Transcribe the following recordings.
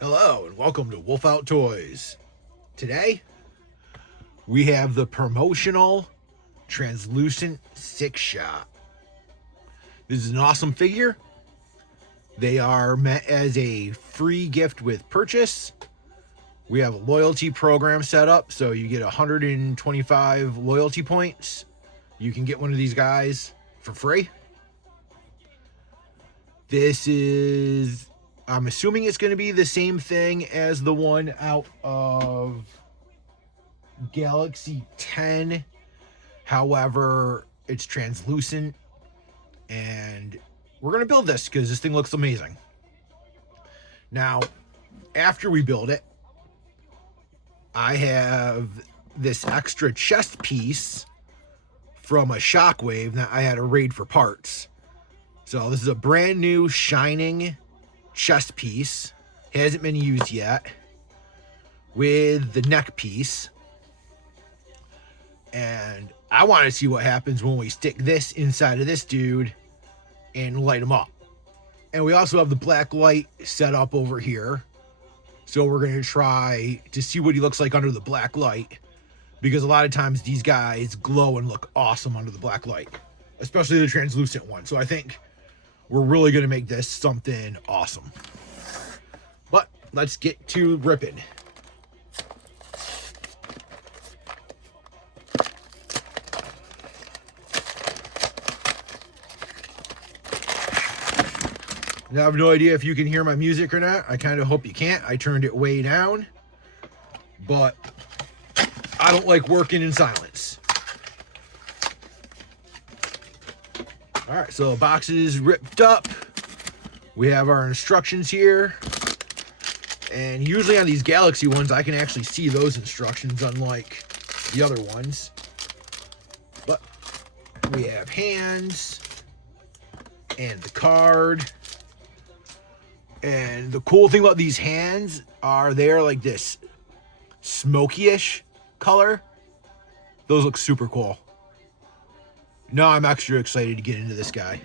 Hello and welcome to Wolf Out Toys. Today, we have the promotional translucent six-shot. This is an awesome figure. They are meant as a free gift with purchase. We have a loyalty program set up, so you get 125 loyalty points. You can get one of these guys for free. I'm assuming it's going to be the same thing as the one out of Galaxy 10. However, it's translucent. And we're going to build this because this thing looks amazing. Now, after we build it, I have this extra chest piece from a Shockwave that I had to raid for parts. So this is a brand new shining chest piece, hasn't been used yet, with the neck piece. And I want to see what happens when we stick this inside of this dude and light him up. And we also have the black light set up over here, so we're going to try to see what he looks like under the black light, because a lot of times these guys glow and look awesome under the black light, especially the translucent one. So I think we're really going to make this something awesome. But let's get to ripping. Now, I have no idea if you can hear my music or not. I kind of hope you can't. I turned it way down. But I don't like working in silence. All right, so the box is ripped up. We have our instructions here. And usually on these Galaxy ones, I can actually see those instructions, unlike the other ones. But we have hands and the card. And the cool thing about these hands are they're like this smoky-ish color. Those look super cool. Now I'm extra excited to get into this guy.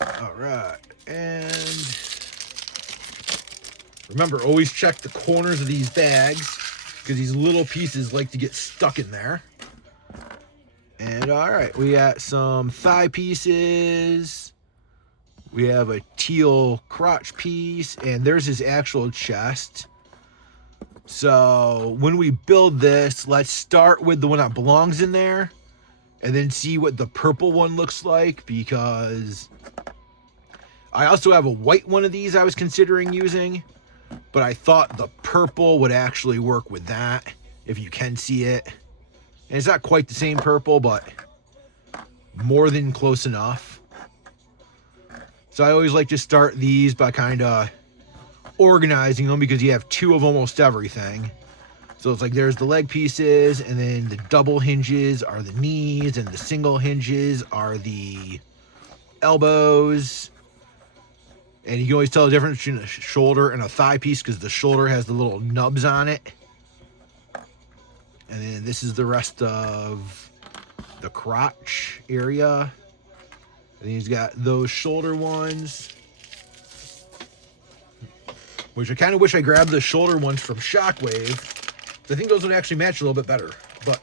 All right, and remember, always check the corners of these bags because these little pieces like to get stuck in there. And all right, we got some thigh pieces. We have a teal crotch piece, and there's his actual chest. So when we build this, let's start with the one that belongs in there and then see what the purple one looks like, because I also have a white one of these I was considering using, but I thought the purple would actually work with that, if you can see it. And it's not quite the same purple, but more than close enough. So I always like to start these by kind of organizing them, because you have two of almost everything. So it's like there's the leg pieces, and then the double hinges are the knees, and the single hinges are the elbows. And you can always tell the difference between a shoulder and a thigh piece because the shoulder has the little nubs on it. And then this is the rest of the crotch area. And he's got those shoulder ones, which I kind of wish I grabbed the shoulder ones from Shockwave. I think those would actually match a little bit better. But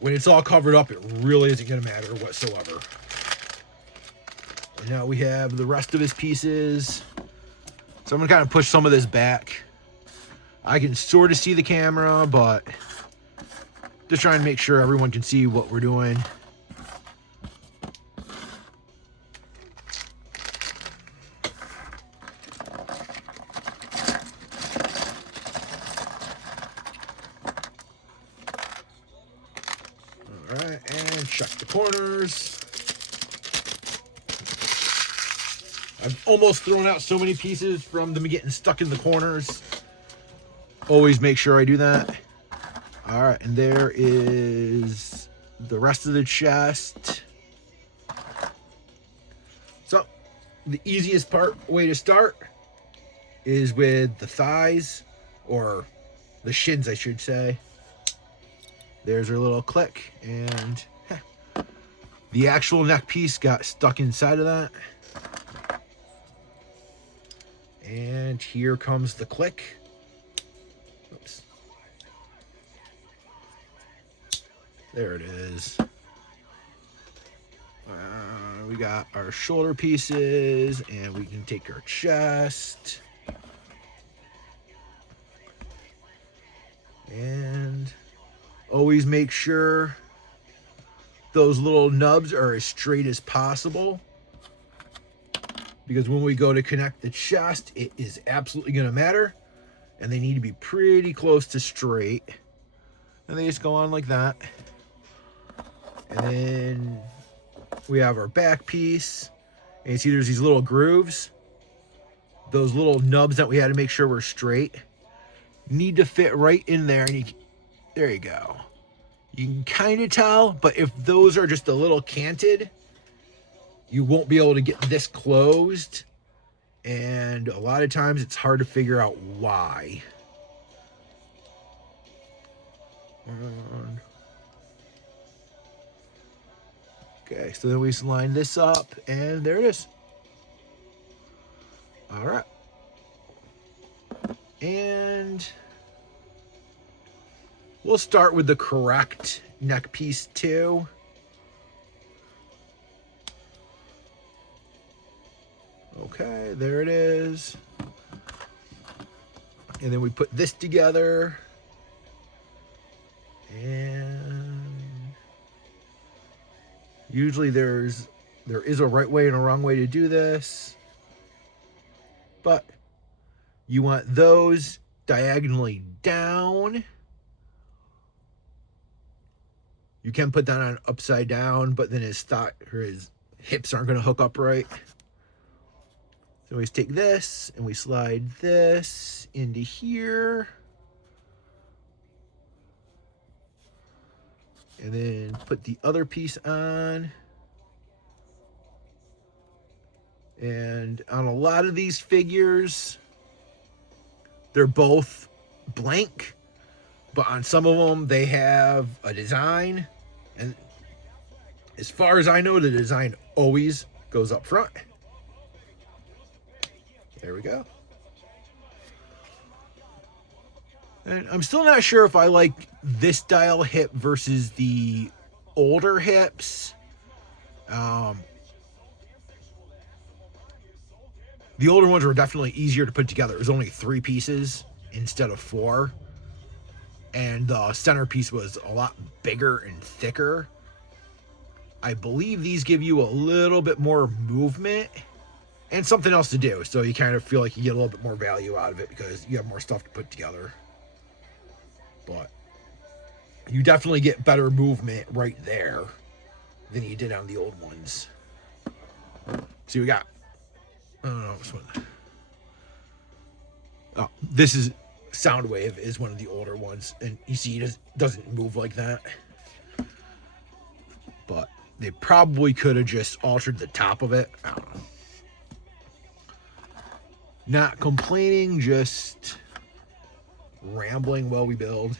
when it's all covered up, it really isn't going to matter whatsoever. And now we have the rest of his pieces. So I'm going to kind of push some of this back. I can sort of see the camera, but just trying to make sure everyone can see what we're doing. All right, and check the corners. I've almost thrown out so many pieces from them getting stuck in the corners. Always make sure I do that. All right, and there is the rest of the chest. So the easiest way to start is with the thighs, or the shins, I should say. There's our little click, and The actual neck piece got stuck inside of that. And here comes the click. Oops. There it is. We got our shoulder pieces, and we can take our chest. And always make sure those little nubs are as straight as possible, because when we go to connect the chest, it is absolutely going to matter, and they need to be pretty close to straight. And they just go on like that. And then we have our back piece, and you see there's these little grooves. Those little nubs that we had to make sure were straight need to fit right in there, and there you go. You can kind of tell, but if those are just a little canted, you won't be able to get this closed, and a lot of times it's hard to figure out why. Okay, so then we just line this up, and there it is. All right. And we'll start with the correct neck piece too. Okay, there it is. And then we put this together. And usually there is a right way and a wrong way to do this. But you want those diagonally down. You can put that on upside down, but then his hips aren't going to hook up right. So we just take this and we slide this into here. And then put the other piece on. And on a lot of these figures, they're both blank, but on some of them they have a design, and as far as I know, the design always goes up front. There we go. And I'm still not sure if I like this style hip versus the older hips. The older ones were definitely easier to put together. It was only 3 pieces instead of 4. And the centerpiece was a lot bigger and thicker. I believe these give you a little bit more movement and something else to do. So you kind of feel like you get a little bit more value out of it because you have more stuff to put together. But you definitely get better movement right there than you did on the old ones. So we got, I don't know which one. Oh, this is Soundwave is one of the older ones, and you see it doesn't move like that. But they probably could have just altered the top of it. I don't know. Not complaining, just rambling while we build.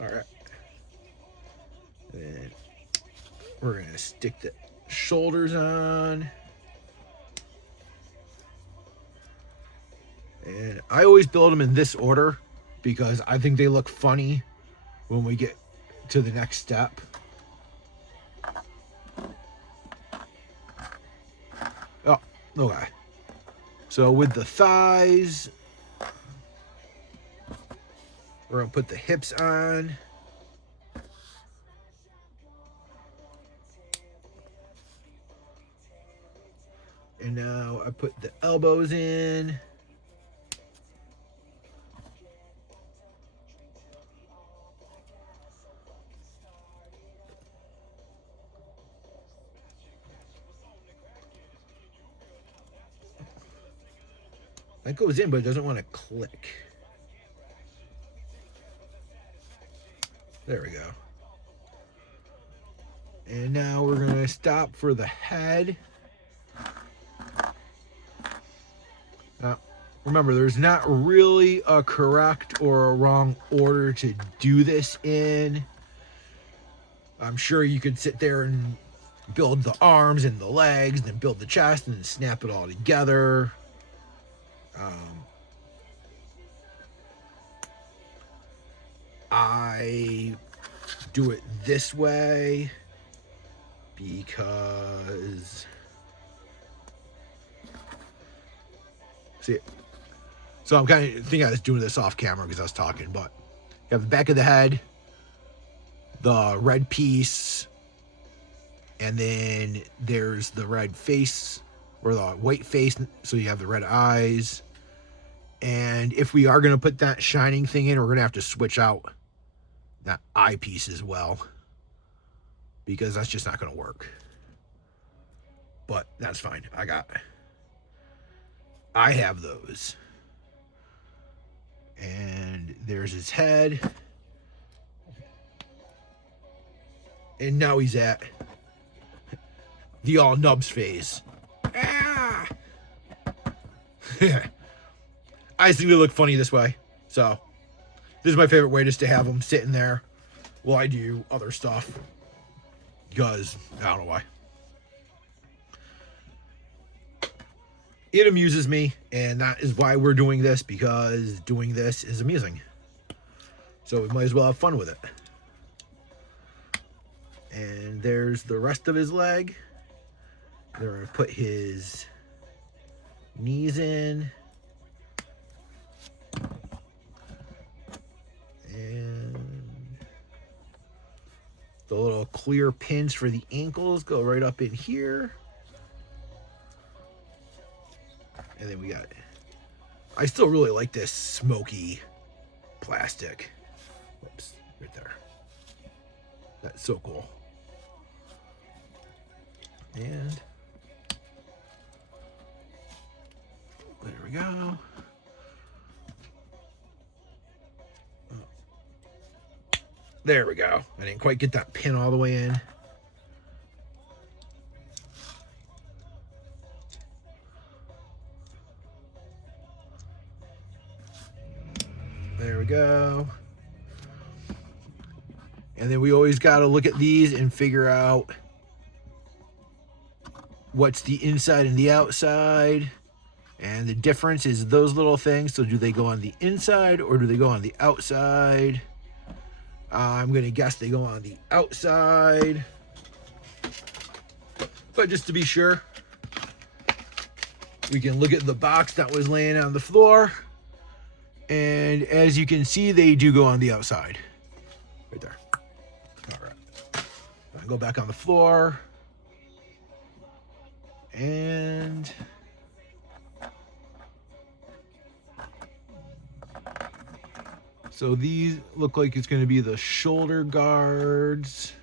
All right. Then we're gonna stick the shoulders on. And I always build them in this order because I think they look funny when we get to the next step. Oh, okay. So with the thighs, we're going to put the hips on. And now I put the elbows in. That goes in, but it doesn't want to click. There we go. And now we're going to stop for the head. Now, remember, there's not really a correct or a wrong order to do this in. I'm sure you could sit there and build the arms and the legs, and then build the chest, and then snap it all together. I do it this way because, see, so I'm kind of thinking I was doing this off camera because I was talking, but you have the back of the head, the red piece, and then there's the red face or the white face, so you have the red eyes. And if we are going to put that shining thing in, we're going to have to switch out that eye piece as well, because that's just not going to work. But that's fine. I have those. And there's his head. And now he's at the all nubs phase. Ah! I just think they look funny this way. So this is my favorite way, just to have them sitting there while I do other stuff. Because I don't know why. It amuses me, and that is why we're doing this, because doing this is amusing. So we might as well have fun with it. And there's the rest of his leg. They're going to put his knees in. And the little clear pins for the ankles go right up in here. And then we got, I still really like this smoky plastic. Whoops, right there. That's so cool. And there we go. There we go. I didn't quite get that pin all the way in. There we go. And then we always got to look at these and figure out what's the inside and the outside. And the difference is those little things. So do they go on the inside or do they go on the outside? I'm going to guess they go on the outside. But just to be sure, we can look at the box that was laying on the floor. And as you can see, they do go on the outside. Right there. All right. I'll go back on the floor. And so these look like it's going to be the shoulder guards,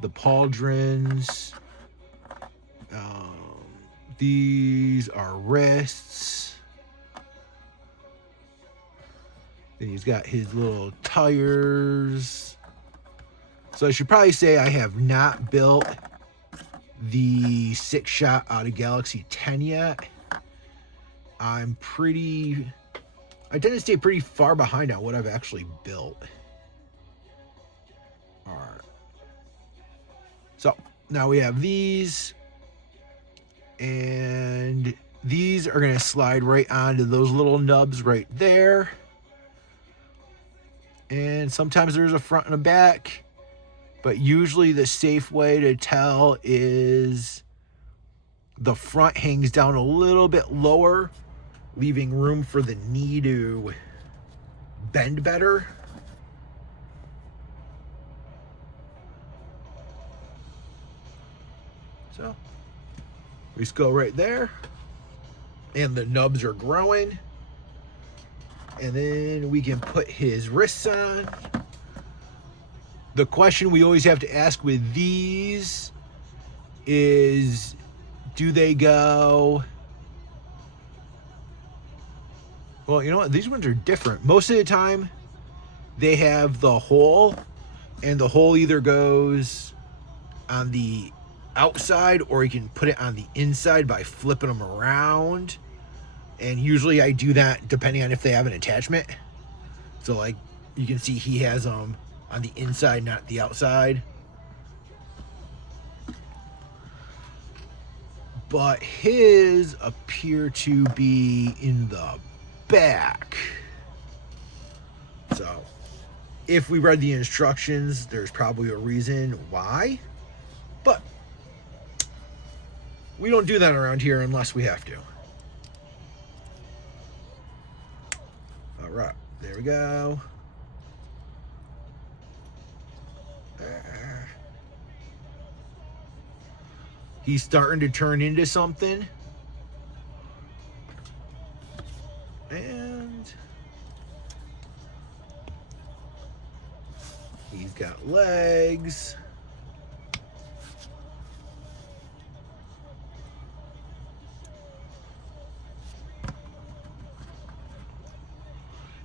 the pauldrons. These are wrists. Then he's got his little tires. So I should probably say I have not built the 6-shot out of Galaxy 10 yet. I tend to stay pretty far behind on what I've actually built. All right. So now we have these. And these are going to slide right onto those little nubs right there. And sometimes there's a front and a back. But usually the safe way to tell is the front hangs down a little bit lower, leaving room for the knee to bend better. So we just go right there, and the nubs are growing. And then we can put his wrists on. The question we always have to ask with these is, do they go... Well, you know what? These ones are different. Most of the time, they have the hole, and the hole either goes on the outside or you can put it on the inside by flipping them around. And usually I do that depending on if they have an attachment. So like you can see he has them on the inside, not the outside. but his appear to be in the back. So if we read the instructions, there's probably a reason why, but we don't do that around here unless we have to. All right, there we go. He's starting to turn into something. And he's got legs.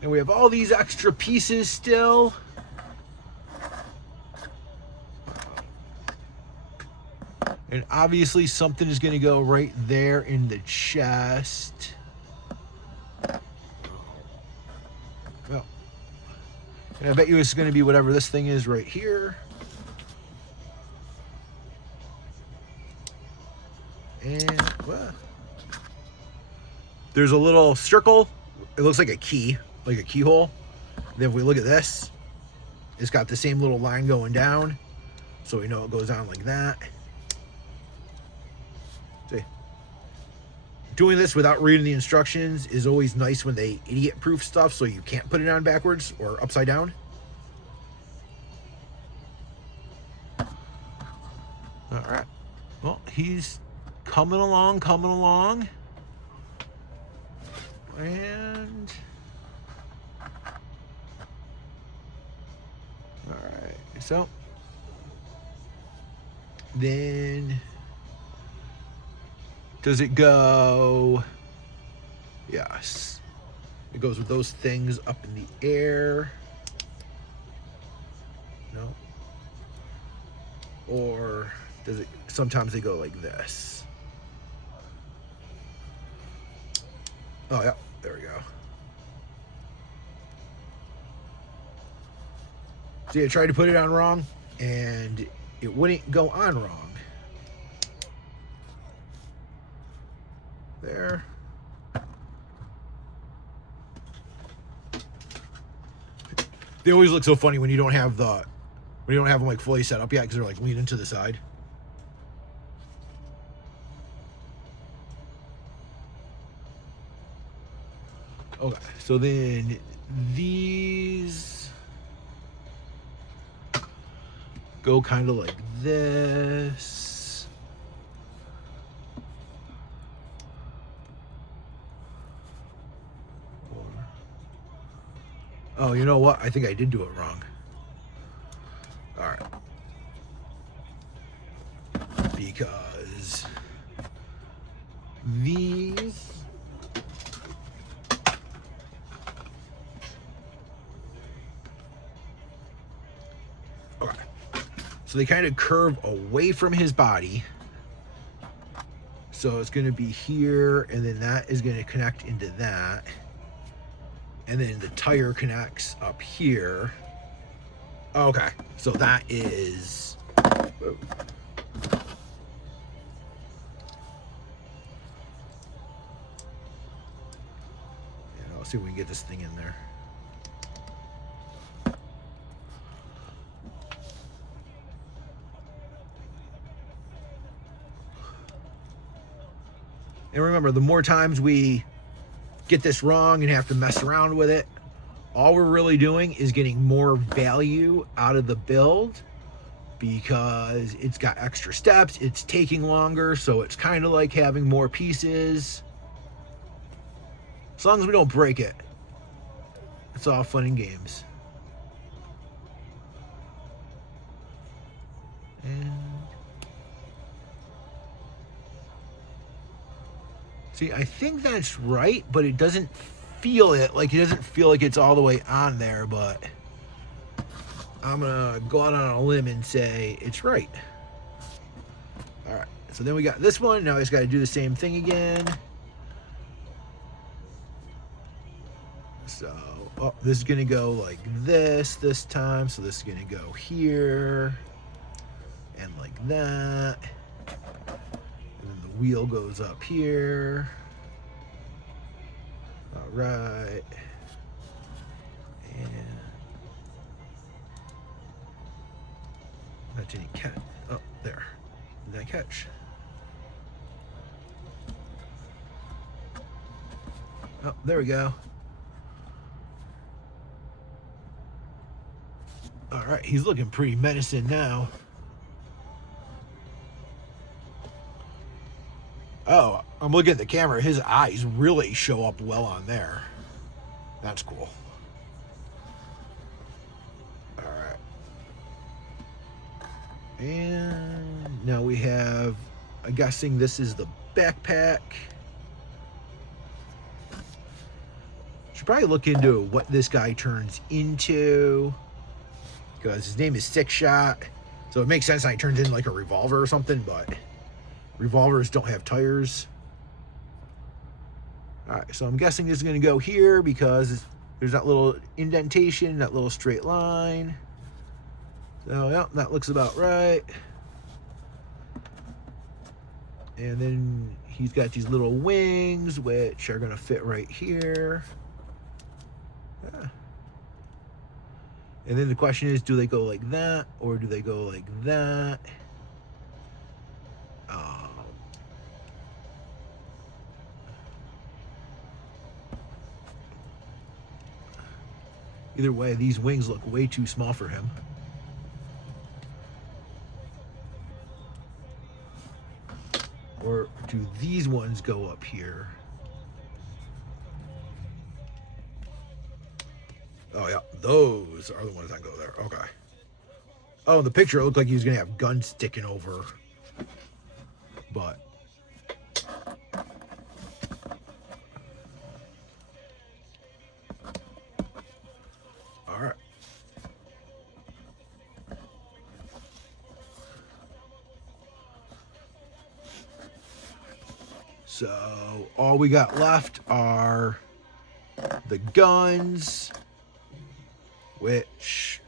And we have all these extra pieces still. And obviously something is going to go right there in the chest. Well, and I bet you it's going to be whatever this thing is right here. And, well, there's a little circle. It looks like a key, like a keyhole. Then if we look at this, it's got the same little line going down. So we know it goes on like that. See, doing this without reading the instructions is always nice when they idiot-proof stuff so you can't put it on backwards or upside down. All right. Well, he's coming along. And all right. So then does it go? Yes. It goes with those things up in the air. No. Or does it, sometimes they go like this. Oh, yeah, there we go. See, I tried to put it on wrong, and it wouldn't go on wrong. There. They always look so funny when you don't have them like fully set up yet because they're like leaning to the side. Okay, so then these go kind of like this. Oh, you know what? I think I did do it wrong. All right. Because these okay. So they kind of curve away from his body. So it's going to be here, and then that is going to connect into that. And then the tire connects up here. Okay, so that is... Whoa. Yeah, I'll see if we can get this thing in there. And remember, the more times we get this wrong and have to mess around with it, all we're really doing is getting more value out of the build because it's got extra steps, it's taking longer, so it's kind of like having more pieces. As long as we don't break it, it's all fun and games. And see, I think that's right, but it doesn't feel it. Like, it doesn't feel like it's all the way on there, but I'm gonna go out on a limb and say it's right. All right, so then we got this one. Now I just got to do the same thing again. So, oh, this is gonna go like this time. So this is gonna go here and like that. And then the wheel goes up here. All right. And that didn't catch. Oh, there. Did that catch? Oh, there we go. All right, he's looking pretty menacing now. Oh, I'm looking at the camera. His eyes really show up well on there. That's cool. All right. And now we have, I'm guessing this is the backpack. Should probably look into what this guy turns into, because his name is Sixshot. So it makes sense that he turns into like a revolver or something, but revolvers don't have tires. All right, so I'm guessing this is going to go here because there's that little indentation, that little straight line. So, yeah, that looks about right. And then he's got these little wings, which are going to fit right here. Yeah. And then the question is, do they go like that or do they go like that? Either way, these wings look way too small for him. Or do these ones go up here? Oh, yeah, those are the ones that go there. Okay. Oh, in the picture, it looked like he was going to have guns sticking over. But all right. So all we got left are the guns, which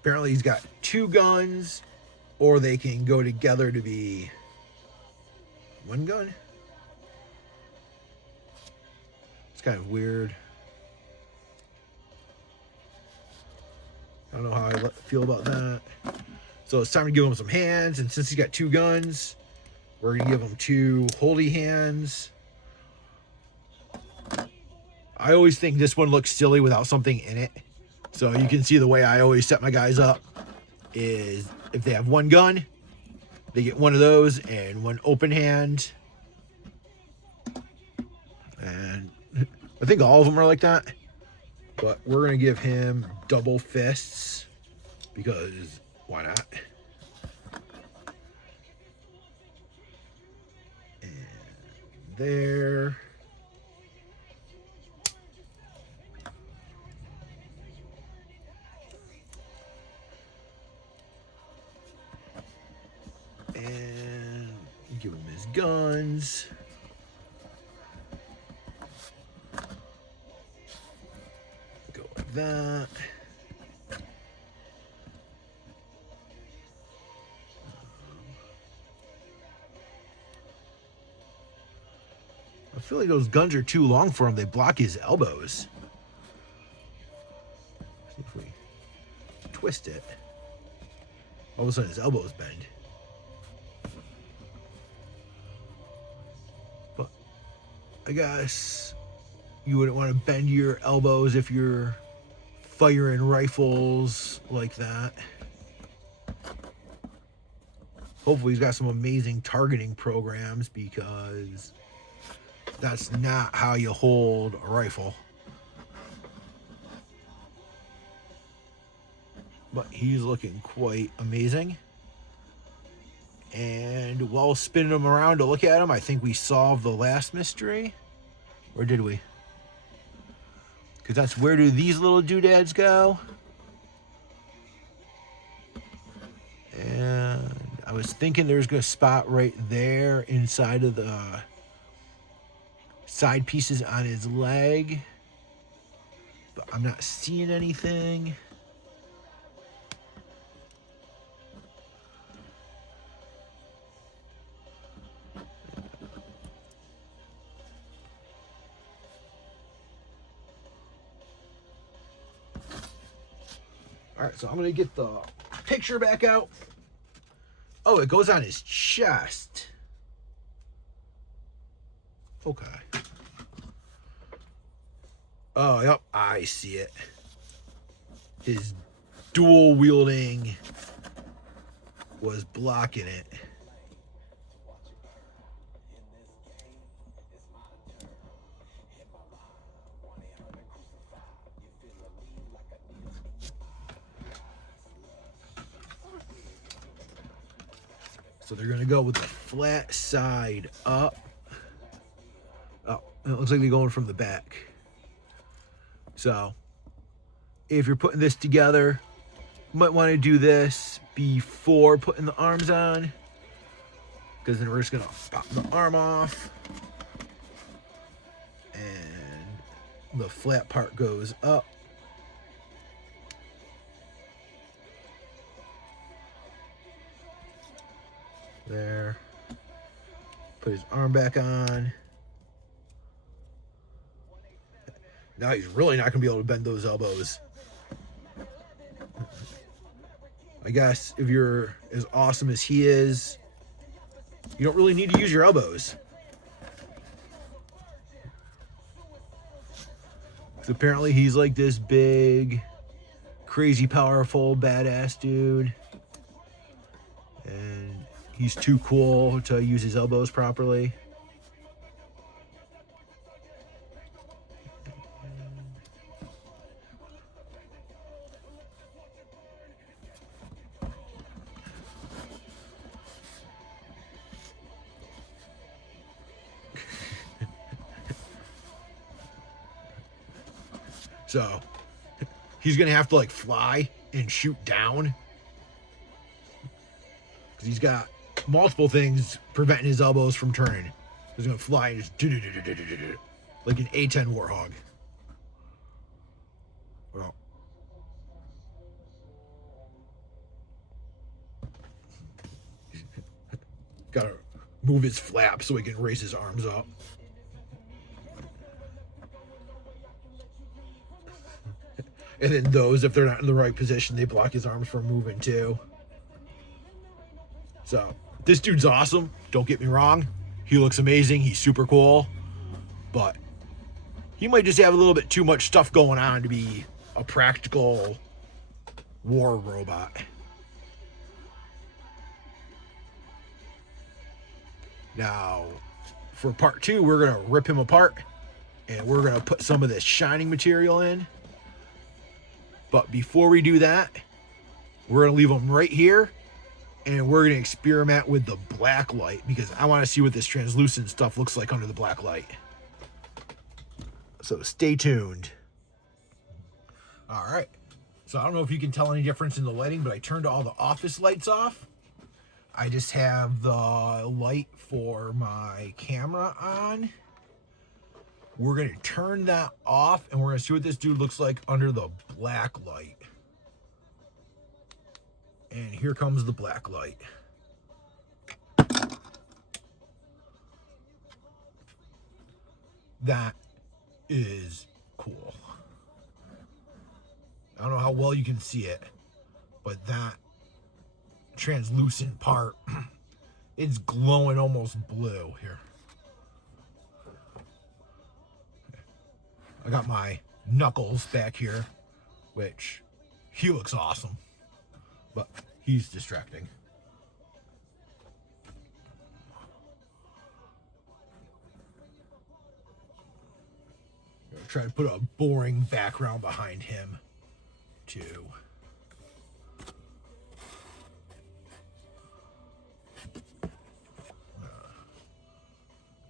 apparently he's got two guns, or they can go together to be one gun. It's kind of weird. I don't know how I feel about that. So it's time to give him some hands, and since he's got two guns, we're going to give him two holdy hands. I always think this one looks silly without something in it. So you can see the way I always set my guys up is if they have one gun, they get one of those and one open hand. And I think all of them are like that. But we're going to give him double fists because why not? And there. And give him his guns. Go like that. I feel like those guns are too long for him. They block his elbows. See if we twist it. All of a sudden his elbows bend. But I guess you wouldn't want to bend your elbows if you're firing rifles like that. Hopefully he's got some amazing targeting programs, because that's not how you hold a rifle. But he's looking quite amazing. And while spinning him around to look at him, I think we solved the last mystery. Or did we? Because that's, where do these little doodads go? And I was thinking there's going to spot right there inside of the side pieces on his leg. But I'm not seeing anything. All right, so I'm gonna get the picture back out. Oh, it goes on his chest. Okay. Oh, yep, I see it. His dual wielding was blocking it. So they're gonna go with the flat side up. Oh, it looks like they're going from the back. So if you're putting this together, you might want to do this before putting the arms on, because then we're just gonna pop the arm off and the flat part goes up. There. Put his arm back on. Now he's really not going to be able to bend those elbows. I guess if you're as awesome as he is, you don't really need to use your elbows. Because apparently he's like this big, crazy, powerful, badass dude. And he's too cool to use his elbows properly. So he's gonna have to like fly and shoot down, because he's got multiple things preventing his elbows from turning. He's gonna fly and just like an A-10 Warthog. Well, gotta move his flap so he can raise his arms up. And then those, if they're not in the right position, they block his arms from moving too. So, this dude's awesome. Don't get me wrong. He looks amazing. He's super cool. But he might just have a little bit too much stuff going on to be a practical war robot. Now, for part 2, we're going to rip him apart. And we're going to put some of this shining material in. But before we do that, we're going to leave them right here, and we're going to experiment with the black light, because I want to see what this translucent stuff looks like under the black light. So stay tuned. All right. So I don't know if you can tell any difference in the lighting, but I turned all the office lights off. I just have the light for my camera on. We're going to turn that off, and we're going to see what this dude looks like under the black light. And here comes the black light. That is cool. I don't know how well you can see it, but that translucent part, it's glowing almost blue here. I got my Knuckles back here, which he looks awesome, but he's distracting. I'm gonna try to put a boring background behind him too.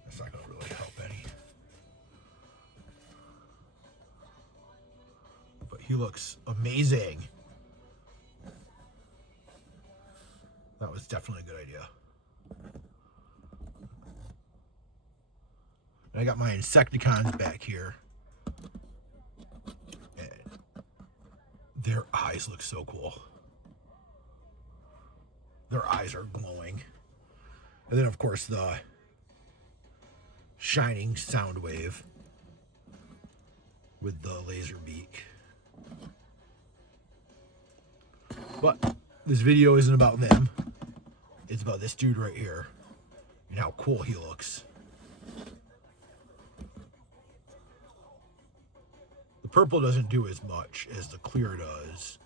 That's not gonna really help any. But he looks amazing. That was definitely a good idea. And I got my Insecticons back here. And their eyes look so cool. Their eyes are glowing. And then, of course, the shining sound wave with the laser beak. But this video isn't about them. It's about this dude right here and how cool he looks. The purple doesn't do as much as the clear does.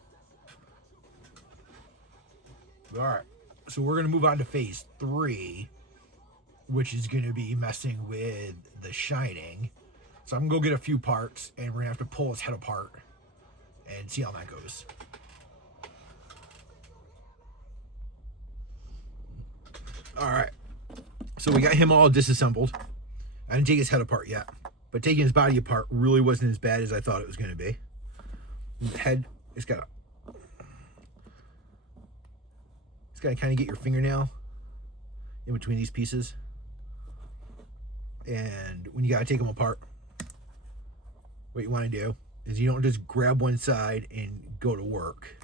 All right, so we're going to move on to phase 3, which is going to be messing with the shining. So I'm going to go get a few parts, and we're going to have to pull his head apart and see how that goes. All right, so we got him all disassembled. I didn't take his head apart yet, but taking his body apart really wasn't as bad as I thought it was going to be. The head, it's got to kind of get your fingernail in between these pieces. And when you got to take them apart, what you want to do is you don't just grab one side and go to work.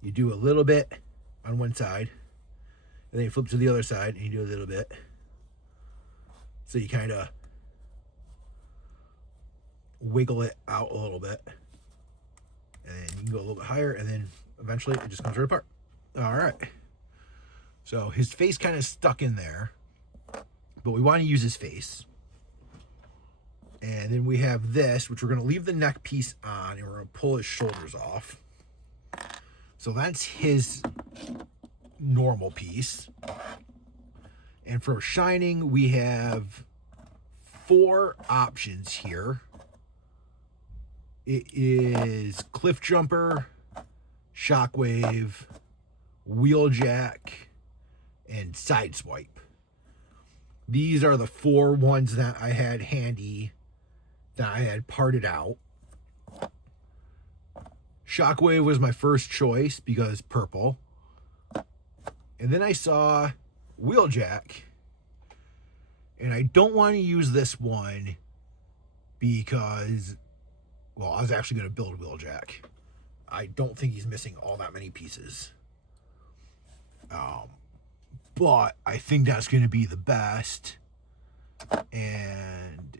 You do a little bit on one side, and then you flip to the other side and you do a little bit. So you kind of wiggle it out a little bit, and then you can go a little bit higher, and then eventually it just comes right apart. All right. So his face kind of stuck in there, but we want to use his face. And then we have this, which we're going to leave the neck piece on, and we're going to pull his shoulders off. So that's his normal piece. And for shining, we have 4 options here. It is cliff jumper, shockwave, wheeljack, and sideswipe. These are the 4 ones that I had handy, that I had parted out. Shockwave was my first choice because purple. And then I saw wheeljack, and I don't want to use this one because, well, I was actually going to build wheeljack. I don't think he's missing all that many pieces. But I think that's going to be the best. And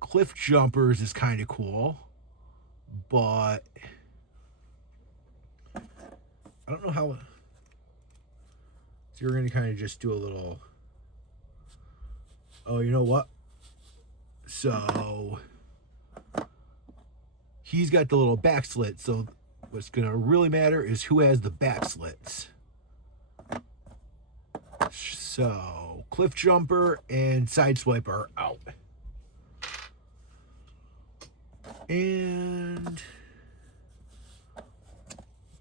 cliff jumpers is kind of cool, but I don't know how. So we're going to kind of just do a little. Oh, you know what? So he's got the little back slit. So what's going to really matter is who has the back slits. So cliff jumper and sideswipe are out. And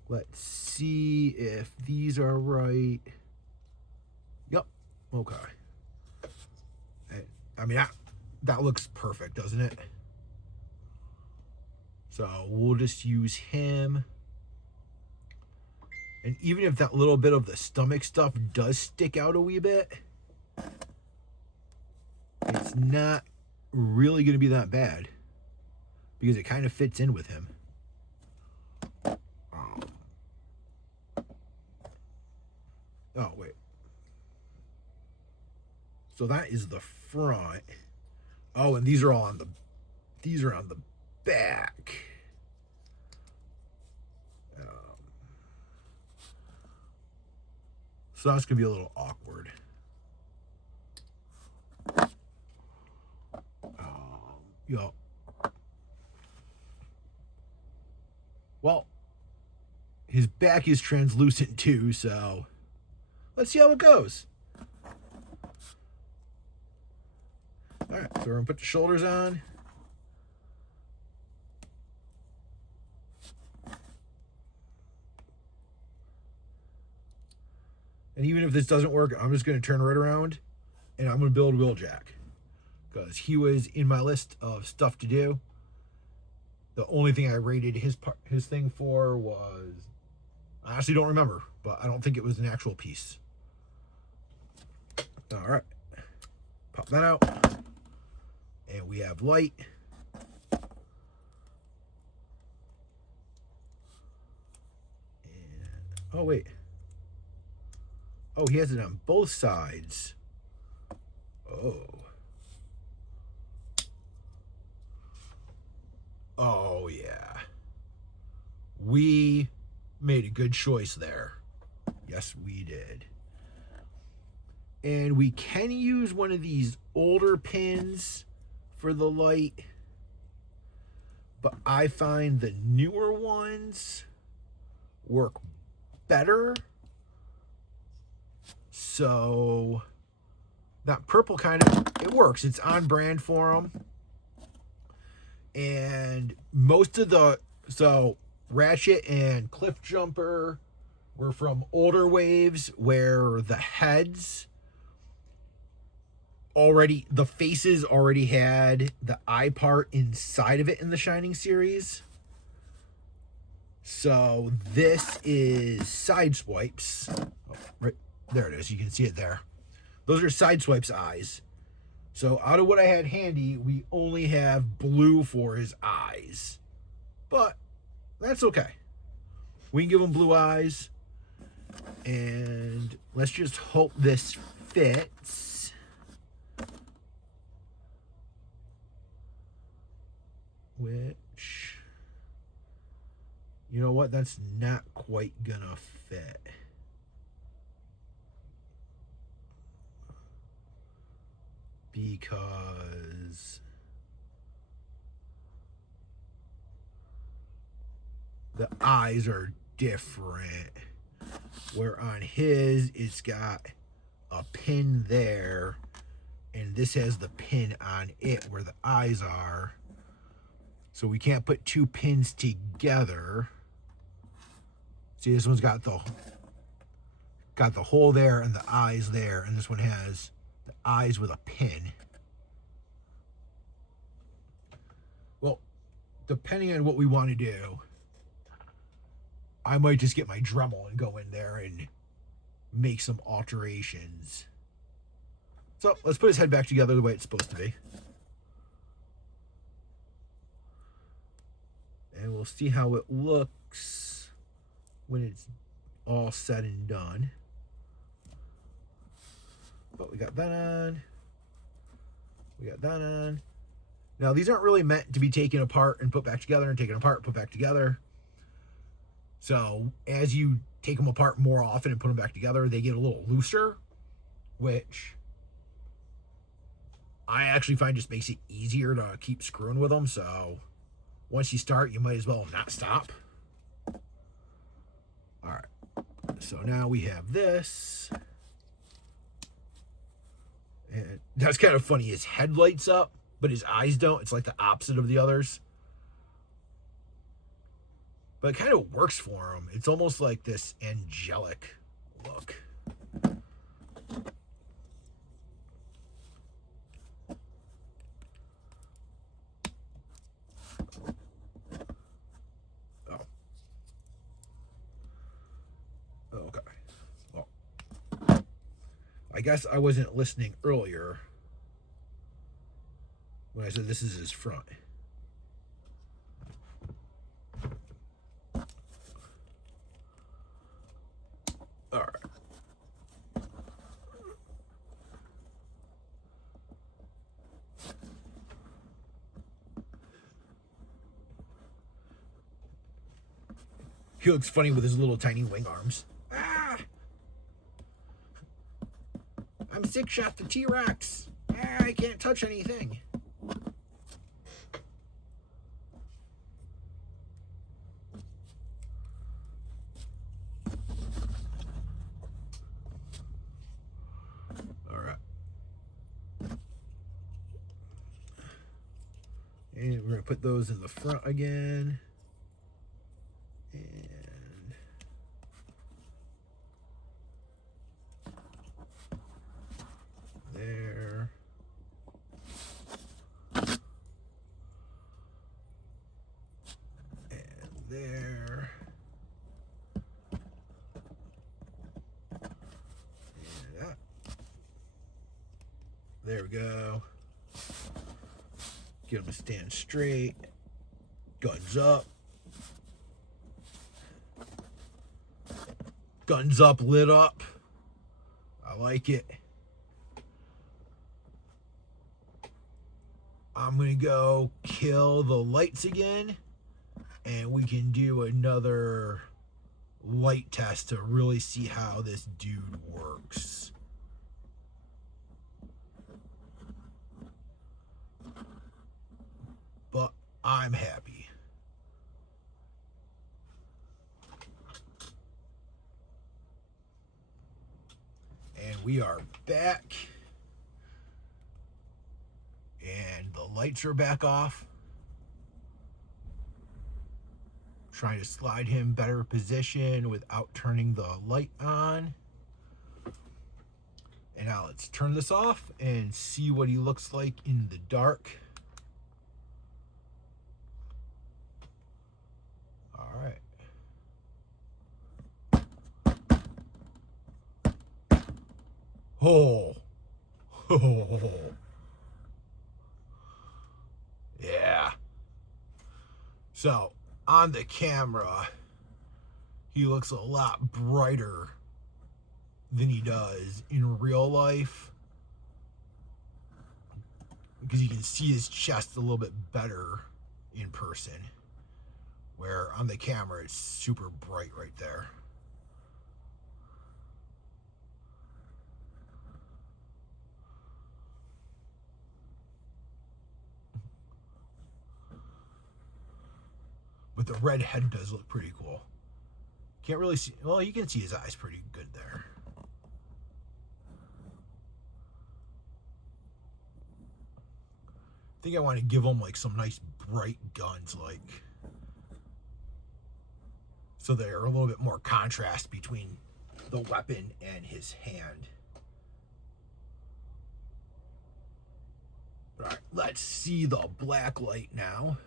let's see if these are right. Yep. Okay. I mean, that looks perfect, doesn't it? So we'll just use him. And even if that little bit of the stomach stuff does stick out a wee bit, it's not really going to be that bad because it kind of fits in with him. Oh, wait. So that is the front. Oh, and these are all on the back. So that's going to be a little awkward. Yeah. Well, his back is translucent too, so let's see how it goes. All right, so we're going to put the shoulders on. And even if this doesn't work, I'm just going to turn right around and I'm going to build wheeljack because he was in my list of stuff to do. The only thing I rated his thing for was, I actually don't remember, but I don't think it was an actual piece. All right, pop that out, and we have light. And, oh wait. Oh, he has it on both sides. Oh. Oh, yeah. We Made a good choice there. Yes, we did. And we can use one of these older pins for the light, but I find the newer ones work better. So that purple kind of, it works. It's on brand for them. And most of the, so Ratchet and Cliff Jumper were from older waves where the heads already, the faces already had the eye part inside of it in the Shining series. So this is side swipes. Oh, right there it is. You can see it there. Those are side swipes eyes. So out of what I had handy, we only have blue for his eyes. But that's okay. We can give him blue eyes. And let's just hope this fits. Which, you know what? That's not quite gonna fit. Because the eyes are different. Where on his, it's got a pin there, and this has the pin on it where the eyes are. So we can't put two pins together. See, this one's got the hole there and the eyes there, and this one has the eyes with a pin. Well, depending on what we want to do, I might just get my Dremel and go in there and make some alterations. So let's put his head back together the way it's supposed to be. And we'll see how it looks when it's all said and done. But we got that on. We got that on. Now, these aren't really meant to be taken apart and put back together and taken apart, put back together. So as you take them apart more often and put them back together, they get a little looser, which I actually find just makes it easier to keep screwing with them. So once you start, you might as well not stop. All right. So now we have this. And that's kind of funny. His head lights up, but his eyes don't. It's like the opposite of the others. But it kind of works for him. It's almost like this angelic look. Oh. Okay. Well, I guess I wasn't listening earlier when I said this is his front. All right. He looks funny with his little tiny wing arms. Ah! I'm six-shot the T-Rex. Ah, I can't touch anything. And we're going to put those in the front again. And there. And there. And that. There we go. Get them to stand straight. Guns up. Guns up, lit up. I like it. I'm going to go kill the lights again. And we can do another light test to really see how this dude works. But I'm happy. And we are back. And the lights are back off. Trying to slide him better position without turning the light on. And now let's turn this off and see what he looks like in the dark. All right. Oh. Yeah. So, on the camera, he looks a lot brighter than he does in real life, because you can see his chest a little bit better in person, where on the camera it's super bright right there. But the red head does look pretty cool. Can't really see, well, you can see his eyes pretty good there. I think I want to give him like some nice bright guns, like, so they're a little bit more contrast between the weapon and his hand. All right, let's see the black light now.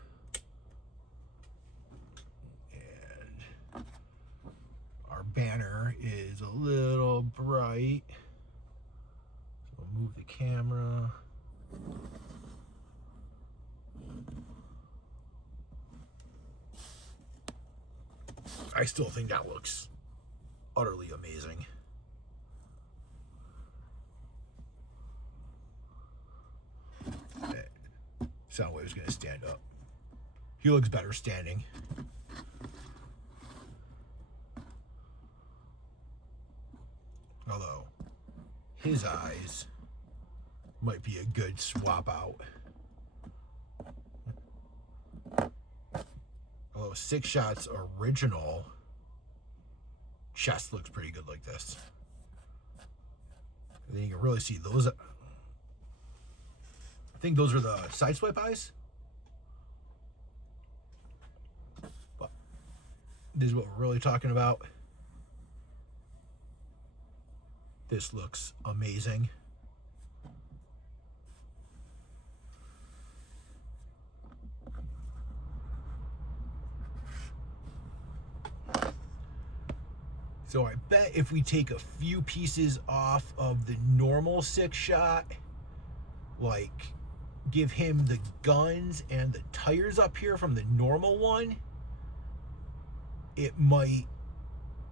And our banner is a little bright. So we'll move the camera. I still think that looks utterly amazing. Soundwave's gonna stand up. He looks better standing. Although his eyes might be a good swap out. Although Sixshot's original chest looks pretty good like this. And then you can really see those. I think those are the side swipe eyes. But this is what we're really talking about. This looks amazing. So I bet if we take a few pieces off of the normal six-shot, like give him the guns and the tires up here from the normal one, it might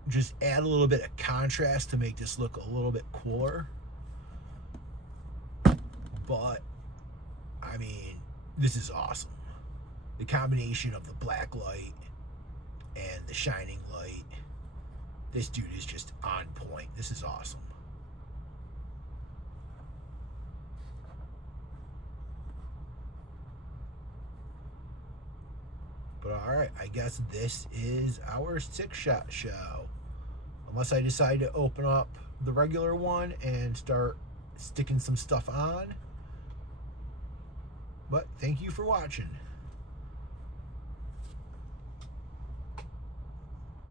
just add a little bit of contrast to make this look a little bit cooler. But, I mean, this is awesome. The combination of the black light and the shining light. This dude is just on point. This is awesome. But alright, I guess this is our six-shot show. Unless I decide to open up the regular one and start sticking some stuff on. But thank you for watching.